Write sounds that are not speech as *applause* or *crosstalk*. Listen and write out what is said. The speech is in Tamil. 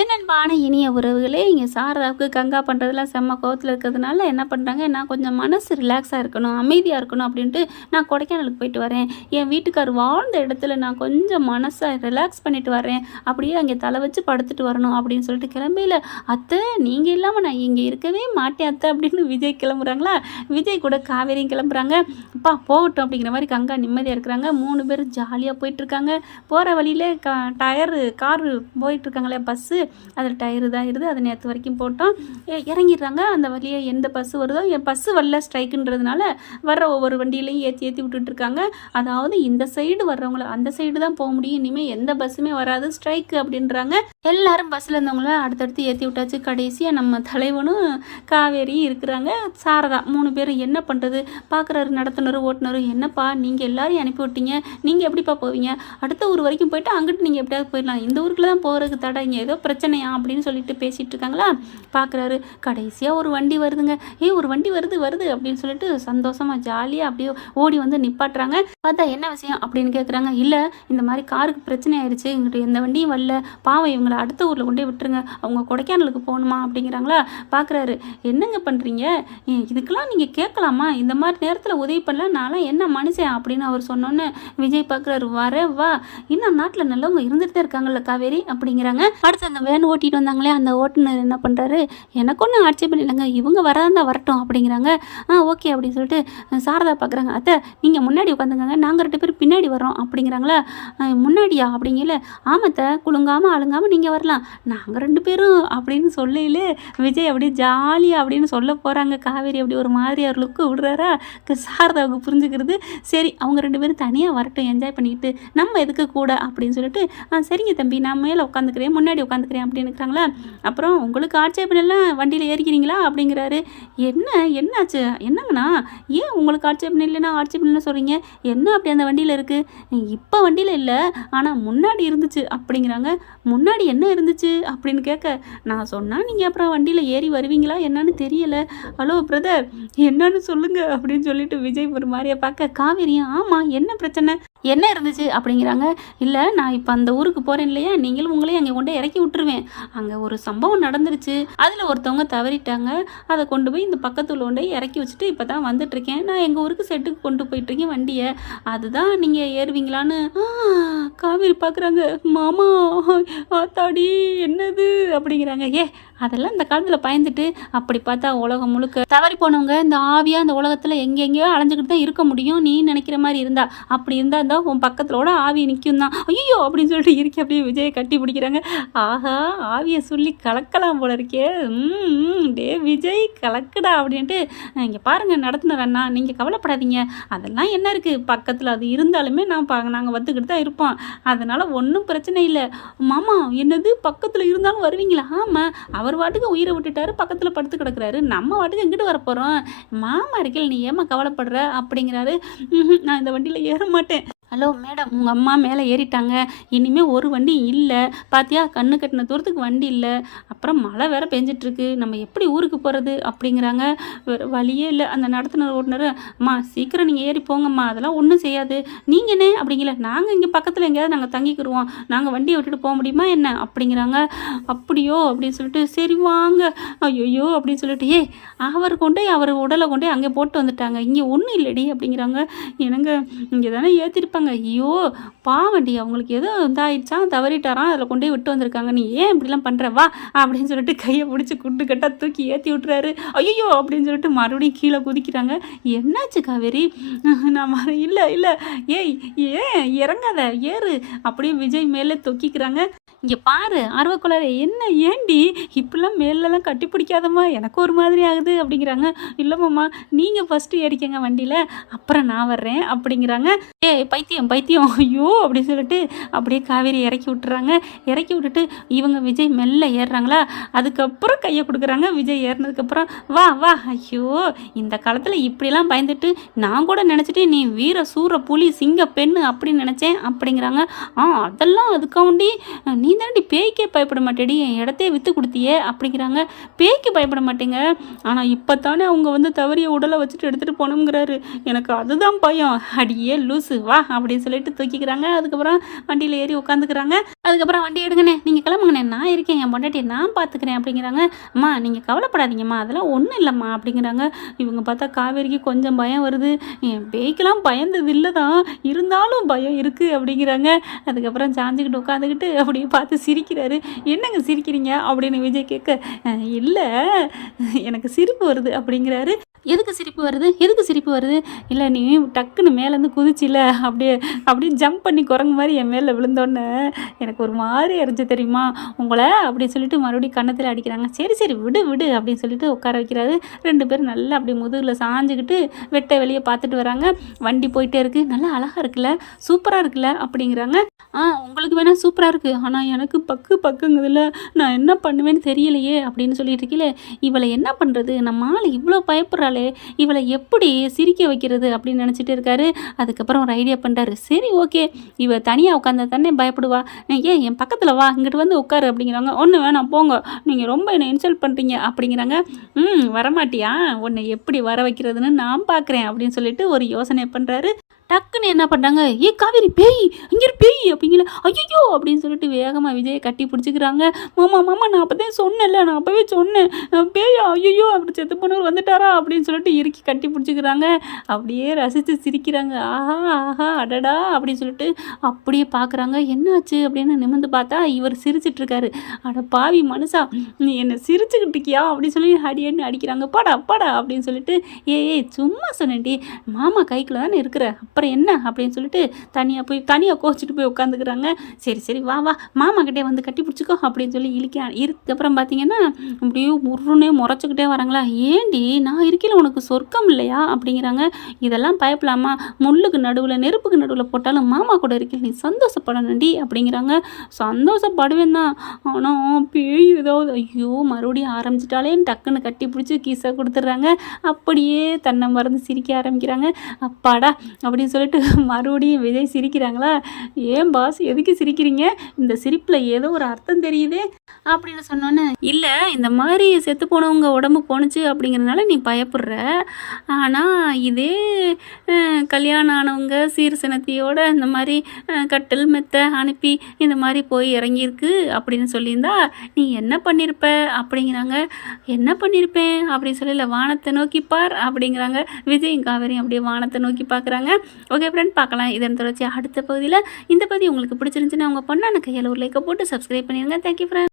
என்னென்பான இனிய உறவுகளே இங்கே சாரதாவுக்கு கங்கா பண்ணுறதுலாம் செம்ம கோவத்தில் இருக்கிறதுனால என்ன பண்ணுறாங்க நான் கொஞ்சம் மனசு ரிலாக்ஸாக இருக்கணும் அமைதியாக இருக்கணும் அப்படின்ட்டு நான் கொடைக்கானலுக்கு போயிட்டு வரேன். என் வீட்டுக்கார் வாழ்ந்த இடத்துல நான் கொஞ்சம் மனசை ரிலாக்ஸ் பண்ணிட்டு வரேன். அப்படியே அங்கே தலை வச்சு படுத்துட்டு வரணும் அப்படின்னு சொல்லிட்டு கிளம்பியில் அத்தை நீங்கள் இல்லாமல் நான் இங்கே இருக்கவே மாட்டேன் அத்தை அப்படின்னு விஜய் கிளம்புறாங்களா? விஜய் கூட காவேரியும் கிளம்புறாங்க. அப்பா போகட்டும் அப்படிங்கிற மாதிரி கங்கா நிம்மதியாக இருக்கிறாங்க. மூணு பேரும் ஜாலியாக போயிட்டுருக்காங்க போகிற வழியிலே க டயரு காரு போயிட்டுருக்காங்களே பஸ்ஸு. அதில் டயரு தான் இருது அதை நேற்று வரைக்கும் போட்டோம். இறங்கிடுறாங்க. அந்த வழியை எந்த பஸ்ஸு வருதோ என் பஸ்ஸு வரல ஸ்ட்ரைக்குன்றதுனால வர்ற ஒவ்வொரு வண்டியிலையும் ஏற்றி ஏற்றி விட்டுட்ருக்காங்க அதாவது இந்த சைடு வர்றவங்கள அந்த சைடு தான் போக முடியும். இனிமேல் எந்த பஸ்ஸுமே வராது. ஸ்ட்ரைக்கு அப்படின்றாங்க. எல்லாரும் பஸ்ஸில் இருந்தவங்கள அடுத்தடுத்து ஏற்றி விட்டாச்சு. கடைசியாக நம்ம தலைவனும் காவேரியும் இருக்கிறாங்க. சாரதா மூணு பேரும் என்ன பண்ணுறது பார்க்குறாரு நடத்துனர் ஓட்டுநர் என்னப்பா நீங்கள் எல்லாரையும் அனுப்பி விட்டீங்க. நீங்கள் எப்படிப்பா போவீங்க? அடுத்த ஊர் வரைக்கும் போயிட்டு அங்கிட்டு நீங்கள் எப்படியாவது போயிடலாம். இந்த ஊருக்குள்ள தான் போகிறதுக்கு தடை. இங்கே ஏதோ பிரச்சனையா அப்படின்னு சொல்லிட்டு பேசிகிட்டு இருக்காங்களா பார்க்குறாரு கடைசியாக ஒரு வண்டி வருதுங்க. ஏ ஒரு வண்டி வருது வருது அப்படின்னு சொல்லிட்டு சந்தோஷமாக ஜாலியாக அப்படியே ஓடி வந்து நிப்பாட்டுறாங்க. பார்த்தா என்ன விஷயம் அப்படின்னு கேட்குறாங்க இல்லை இந்த மாதிரி காருக்கு பிரச்சனை ஆயிடுச்சு எங்கிட்ட எந்த வண்டியும் வரல. பாவம் இவங்களை அடுத்த ஊரில் கொண்டே விட்டுருங்க. அவங்க கொடைக்கானலுக்கு போகணுமா அப்படிங்கிறாங்களா? பார்க்குறாரு என்னங்க பண்ணுறீங்க இதுக்கெல்லாம் நீங்கள் கேட்கலாமா? இந்த மாதிரி நேரத்தில் உதவி பண்ணலாம் நான்லாம் என்ன மனுஷன் அப்படின்னு அவர் சொன்னோன்னு விஜய் பார்க்குறாரு வர வா. இன்னும் நாட்டில் நல்லவங்க இருந்துகிட்டே இருக்காங்கல்ல காவேரி அப்படிங்கிறாங்க. அடுத்து அந்த வேன் ஓட்டிட்டு வந்தாங்களே அந்த ஓட்டுநர் என்ன பண்ணுறாரு எனக்கு ஒன்றும் ஆட்சேபம் இல்லைங்க இவங்க வரதான் வரட்டும் அப்படிங்கிறாங்க. ஆ ஓகே அப்படின்னு சொல்லிட்டு சாரதா பார்க்குறாங்க அத்தை நீங்கள் முன்னாடி உட்காந்துங்க நாங்கள் ரெண்டு பேரும் பின்னாடி வரோம் அப்படிங்கிறாங்களா. முன்னாடியா? அப்படிங்கல. ஆமத்தை குலுங்காமல் அழுங்காமல் நீங்கள் வரலாம். நாங்கள் ரெண்டு பேரும் அப்படின்னு சொல்லையிலே விஜய் அப்படியே ஜாலியாக அப்படின்னு சொல்ல போகிறாங்க காவேரி அப்படி ஒரு மாதிரி ஒரு லுக்கு விடுறாரா? சாரதாவுக்கு புரிஞ்சுக்கிறது சரி அவங்க ரெண்டு பேரும் தனியாக வரட்டும் என்ஜாய் பண்ணிக்கிட்டு நம்ம எதுக்கு கூட? அப்படின்னு சொல்லிட்டு ஆ சரிங்க தம்பி நான் மேலே உட்காந்துக்கிறேன் முன்னாடி உட்காந்துக்கிறேன். அப்படின்னு இருக்கிறாங்களா அப்புறம் உங்களுக்கு ஆட்சேபம் எல்லாம் வண்டியில் ஏறிக்கிறீங்களா? அப்படிங்கிறாரு. என்ன? என்னாச்சு? என்னங்கண்ணா? ஏன் உங்களுக்கு ஆட்சேபம் இல்லைன்னா ஆட்சேபம் சொல்கிறீங்க என்ன அப்படி அந்த வண்டியில் இருக்குது இப்போ வண்டியில் இல்லை ஆனால் முன்னாடி இருந்துச்சு அப்படிங்கிறாங்க. முன்னாடி என்ன இருந்துச்சு அப்படின்னு கேட்க நான் சொன்னால் நீங்கள் அப்புறம் வண்டியில் ஏறி வருவீங்களா? என்னன்னு தெரியலை. ஹலோ பிரதர் என்னன்னு சொல்லுங்கள் அப்படின்னு சொல்லிட்டு விஜய் ஒரு மாதிரியை பார்க்க காவேரியும் ஆமாம் என்ன பிரச்சனை? என்ன இருந்துச்சு அப்படிங்கிறாங்க இல்லை நான் இப்போ அந்த ஊருக்கு போகிறேன் இல்லையா? நீங்களும் உங்களையும் அங்கே கொண்டு இறக்கி விட்டுருவேன். அங்கே ஒரு சம்பவம் நடந்துருச்சு. அதில் ஒருத்தவங்க தவறிட்டாங்க. அதை கொண்டு போய் இந்த பக்கத்தில் கொண்டு போய் இறக்கி வச்சுட்டு இப்போ தான் வந்துட்டுருக்கேன். நான் எங்கள் ஊருக்கு செட்டுக்கு கொண்டு போயிட்டுருக்கேன் வண்டியை. அதுதான் நீங்கள் ஏறுவீங்களான்னு ஆ, காவேரி பார்க்குறாங்க மாமா ஆத்தாடி என்னது? அப்படிங்கிறாங்க. ஏ அதெல்லாம் இந்த காலத்தில் பயந்துட்டு அப்படி பார்த்தா உலகம் முழுக்க தவறி போனவங்க இந்த ஆவியாக இந்த உலகத்தில் எங்கெங்கேயோ அலைஞ்சிக்கிட்டு தான் இருக்க முடியும். நீ நினைக்கிற மாதிரி இருந்தா. அப்படி இருந்தால் தான் உன் பக்கத்தோட ஆவி நிற்கும் தான் ஐயோ அப்படின்னு சொல்லிட்டு இருக்கி அப்படியே விஜயை கட்டி பிடிக்கிறாங்க. ஆஹா ஆவியை சொல்லி கலக்கலாம் போல இருக்கே. ம், டே விஜய் கலக்குடா அப்படின்ட்டு இங்கே பாருங்க நடத்துனர் அண்ணா நீங்கள் கவலைப்படாதீங்க. அதெல்லாம் என்ன இருக்குது பக்கத்தில் அது இருந்தாலுமே நான் பா நாங்கள் வந்துக்கிட்டு தான் இருப்போம். அதனால் ஒன்றும் பிரச்சனை இல்லை. மாமா என்னது? பக்கத்தில் இருந்தாலும் வருவீங்களா? ஆமாம் அவர் வாட்டுக்கு உயிரை விட்டுட்டாரு பக்கத்தில் படுத்து கிடக்குறாரு. நம்ம வாட்டுக்கு எங்கிட்டு வர போகிறோம் மாமா இருக்கல நீ ஏமா கவலைப்படுற? அப்படிங்கிறாரு. "ம்ஹும், நான் இந்த வண்டியில் ஏற மாட்டேன். ஹலோ மேடம் உங்கள் அம்மா மேலே ஏறிட்டாங்க. இனிமேல் ஒரு வண்டி இல்லை. பாத்தியா கண்ணு கட்டின தூரத்துக்கு வண்டி இல்லை. அப்புறம் மழை வேற பெஞ்சிட்ருக்கு. நம்ம எப்படி ஊருக்கு போகிறது அப்படிங்கிறாங்க. வேறு வழியே இல்லை. அந்த நடத்துனர் ஓட்டுநர் அம்மா சீக்கிரம் நீங்கள் ஏறி போங்கம்மா. அதெல்லாம் ஒன்றும் செய்யாது. நீங்கள் என்ன? அப்படிங்கல. நாங்கள் இங்கே பக்கத்தில் எங்கேயாவது நாங்கள் தங்கிக்கிடுவோம் நாங்கள் வண்டியை விட்டுட்டு போக முடியுமா என்ன? அப்படிங்கிறாங்க. அப்படியோ அப்படின்னு சொல்லிட்டு சரி வாங்க. ஐயோ அப்படின்னு சொல்லிட்டு ஏய் அவர் கொண்டு அவர் உடலை கொண்டு அங்கே போட்டு வந்துட்டாங்க. இங்கே ஒன்றும் இல்லடி. அப்படிங்கிறாங்க. என்னங்க இங்கே தானே ஏற்றிருப்பாங்க ஐயோ பாவண்டி அவங்களுக்கு ஏதோ இதாயிடுச்சான் தவறிட்டாராம் அதில் கொண்டு போய் விட்டு வந்திருக்காங்க. நீ ஏன் இப்படிலாம் பண்ணுற வா அப்படின்னு சொல்லிட்டு கையை பிடிச்சி குட்டு கட்டா தூக்கி ஏற்றி விட்டுறாரு. ஐயோ அப்படின்னு சொல்லிட்டு மறுபடியும் கீழே குதிக்கிறாங்க. என்னாச்சு காவேரி? நான் இல்லை இல்லை ஏய் ஏன் இறங்காத? ஏறு அப்படியே விஜய் மேலே தொக்கிக்கிறாங்க. இங்கே பாரு ஆர்வக்குள்ளார என்ன ஏண்டி? இப்படிலாம் மேலெல்லாம் கட்டி பிடிக்காதம்மா எனக்கு ஒரு மாதிரி ஆகுது அப்படிங்கிறாங்க. இல்லைம்மாம்மா நீங்கள் ஃபஸ்ட்டு ஏறிக்கங்க வண்டியில் அப்புறம் நான் வர்றேன் அப்படிங்கிறாங்க. ஏய் பைத்தியம் பைத்தியம் ஐயோ அப்படின்னு சொல்லிட்டு அப்படியே காவேரி இறக்கி விட்டுறாங்க. இறக்கி விட்டுட்டு இவங்க விஜய் மெல்ல ஏறுறாங்களா? அதுக்கப்புறம் கையை கொடுக்குறாங்க. விஜய் ஏறினதுக்கப்புறம் வா வா ஐயோ இந்த காலத்தில் இப்படிலாம் பயந்துட்டு நான் கூட நினச்சிட்டு நீ வீர சூர புலி சிங்க பெண்ணு அப்படின்னு நினச்சேன் அப்படிங்கிறாங்க. ஆ அதெல்லாம் அதுக்காண்டி நீ தானடி பேய்க்கே பயப்பட மாட்டேடி என் இடத்தையே விற்று கொடுத்தியே அப்படிங்கிறாங்க. பேய்க்கு பயப்பட மாட்டேங்க. ஆனால் இப்போ தானே அவங்க வந்து தவறிய உடலை வச்சுட்டு எடுத்துகிட்டு போனோங்கிறாரு எனக்கு அதுதான் பயம். அடியே லூசு வா அப்படின்னு சொல்லிட்டு தூக்கிக்கிறாங்க. அதுக்கப்புறம் வண்டியில் ஏறி உட்காந்துக்கிறாங்க. அதுக்கப்புறம் வண்டி எடுங்கண்ணே நீங்கள் கிளம்புங்கண்ணே நான் இருக்கேன் என் பொண்டாட்டியை நான் பார்த்துக்கிறேன் அப்படிங்கிறாங்க. அம்மா நீங்கள் கவலைப்படாதீங்கம்மா அதெல்லாம் ஒன்றும் இல்லைம்மா அப்படிங்கிறாங்க. இவங்க பார்த்தா காவேரிக்கு கொஞ்சம் பயம் வருது. என் பேய்க்கெல்லாம் பயந்தது இல்லை தான் இருந்தாலும் பயம் இருக்குது அப்படிங்கிறாங்க. அதுக்கப்புறம் சாஞ்சிக்கிட்டு உட்காந்துக்கிட்டு அப்படியே பார்த்து பார்த்து சிரிக்கிறாரு. என்னங்க சிரிக்கிறீங்க? அப்படின்னு விஜய் கேட்க இல்லை எனக்கு சிரிப்பு வருது அப்படிங்கிறாரு. எதுக்கு சிரிப்பு வருது? எதுக்கு சிரிப்பு வருது? இல்லை நீ டக்குன்னு மேலேருந்து குதிச்சில அப்படியே அப்படியே ஜம்ப் பண்ணி குரங்கு மாதிரி என் மேலே விழுந்தோன்னே எனக்கு ஒரு மாதிரி அரைஞ்சு தெரியுமா? உங்களை அப்படி சொல்லிட்டு மறுபடியும் கன்னத்தில் அடிக்கிறாங்க. சரி சரி விடு விடு அப்படின்னு சொல்லிட்டு உட்கார வைக்கிறாரு. ரெண்டு பேரும் நல்லா அப்படியே முதுகில் சாஞ்சுக்கிட்டு வெட்ட வெளியே பார்த்துட்டு வராங்க. வண்டி போயிட்டே இருக்குது நல்லா அழகாக இருக்குல்ல? சூப்பராக இருக்குல்ல? அப்படிங்கிறாங்க. ஆ உங்களுக்கு வேணால் சூப்பராக இருக்குது ஆனால் எனக்கு பக்கு பக்குங்கிறதுல நான் என்ன பண்ணுவேன்னு தெரியலையே அப்படின்னு சொல்லிட்டு இருக்கீங்களே. இவளை என்ன பண்ணுறது நம்ம ஆள் இவ்வளோ பயப்படுறாள். இவளை எப்படி சிரிக்க வைக்கிறது அப்படின்னு நினச்சிட்டு இருக்காரு. அதுக்கப்புறம் ஒரு ஐடியா பண்ணுறாரு சரி ஓகே இவ தனியாக உட்காந்தா தானே பயப்படுவா. ஏன் என் பக்கத்தில் வா. இங்கிட்டு வந்து உட்காரு அப்படிங்கிறாங்க. ஒன்று வேணாம் போங்க. நீங்கள் ரொம்ப என்னை இன்சல்ட் பண்ணுறீங்க அப்படிங்கிறாங்க. ம் வரமாட்டியா? உன்னை எப்படி வர வைக்கிறதுன்னு நான் பார்க்குறேன் அப்படின்னு சொல்லிட்டு ஒரு யோசனை பண்ணுறாரு டக்குன்னு என்ன பண்ணுறாங்க ஏ காவேரி பேய்! இங்கே பேய்! அப்படிங்கிற ஐயோ அப்படின்னு சொல்லிட்டு வேகமாக விஜயை கட்டி பிடிச்சிக்கிறாங்க. மாமா மாமா நான் அப்போ தான் சொன்னேன்ல நான் அப்போவே சொன்னேன். பேயா ஐயோ அப்படி செத்து போனவர் வந்துட்டாரா? அப்படின்னு சொல்லிட்டு இறுக்கி கட்டி பிடிச்சிக்கிறாங்க. அப்படியே ரசித்து சிரிக்கிறாங்க. ஆஹா ஆஹா அடடா! அப்படின்னு சொல்லிட்டு அப்படியே பார்க்குறாங்க என்னாச்சு? அப்படின்னு நிமிர்ந்து பார்த்தா இவர் சிரிச்சிட்ருக்காரு. அட பாவி மனுஷா நீ என்னை சிரிச்சுக்கிட்டு இருக்கியா? அப்படின்னு சொல்லி அடியன்னு அடிக்கிறாங்க. பாடா பாடா! அப்படின்னு சொல்லிட்டு ஏய் ஏ சும்மா சொன்னேன்டி. மாமா கைக்குள்ள தானே இருக்கிற. அப்புறம் என்ன அப்படின்னு சொல்லிட்டு தனியாக போய் தனியாக கோச்சிட்டு போய் உட்காந்துக்கிறாங்க. சரி சரி வா வா மாமா கிட்டே வந்து கட்டி பிடிச்சிக்கோ அப்படின்னு சொல்லி இழுக்க இதுக்கப்புறம் பார்த்தீங்கன்னா அப்படியே முருனே முறைச்சிக்கிட்டே வராங்களா? ஏண்டி நான் இருக்கையில் உனக்கு சொர்க்கம் இல்லையா? அப்படிங்கிறாங்க. இதெல்லாம் பயப்படலாமா முள்ளுக்கு நடுவில் நெருப்புக்கு நடுவில் போட்டாலும் மாமா கூட இருக்கையில் நீ சந்தோஷப்படணுண்டி அப்படிங்கிறாங்க. சந்தோஷப்படுவேன் தான். ஆனால் பேய் ஏதாவது ஐயோ மறுபடியும் ஆரம்பிச்சிட்டாலேன்னு டக்குன்னு கட்டி பிடிச்சி கீசை கொடுத்துட்றாங்க. அப்படியே தன்னை மறந்து சிரிக்க ஆரம்பிக்கிறாங்க. அப்பாடா அப்படி அப்படின்னு சொல்லிட்டு *laughs* மறுபடியும் விஜய் சிரிக்கிறாங்களா? ஏன் பாஸ் எதுக்கு சிரிக்கிறீங்க? இந்த சிரிப்பில் ஏதோ ஒரு அர்த்தம் தெரியுதே அப்படின்னு சொன்னோன்னே இல்லை இந்த மாதிரி செத்து போனவங்க உடம்பு போணுச்சு அப்படிங்கிறதுனால நீ பயப்படுற. ஆனால் இதே கல்யாணம் ஆனவங்க சீர்சனத்தியோட இந்த மாதிரி கட்டில் மெத்த அனுப்பி இந்த மாதிரி போய் இறங்கியிருக்கு அப்படின்னு சொல்லியிருந்தா நீ என்ன பண்ணியிருப்ப அப்படிங்கிறாங்க. என்ன பண்ணியிருப்பேன் அப்படின்னு சொல்லி இல்லை வானத்தை நோக்கி பார் அப்படிங்கிறாங்க. விஜயும் காவேரியும் அப்படியே வானத்தை நோக்கி பார்க்குறாங்க ஓகே ஃப்ரெண்ட் பார்க்கலாம். இதன் தொடர்ச்சி அடுத்த பகுதியில். இந்த பகுதி உங்களுக்கு பிடிச்சிருந்துச்சுன்னா அவங்க பண்ணான கையில் ஒரு லைக்கை போட்டு சப்ஸ்கிரைப் பண்ணிடுங்க தேங்க்யூ ஃப்ரெண்ட்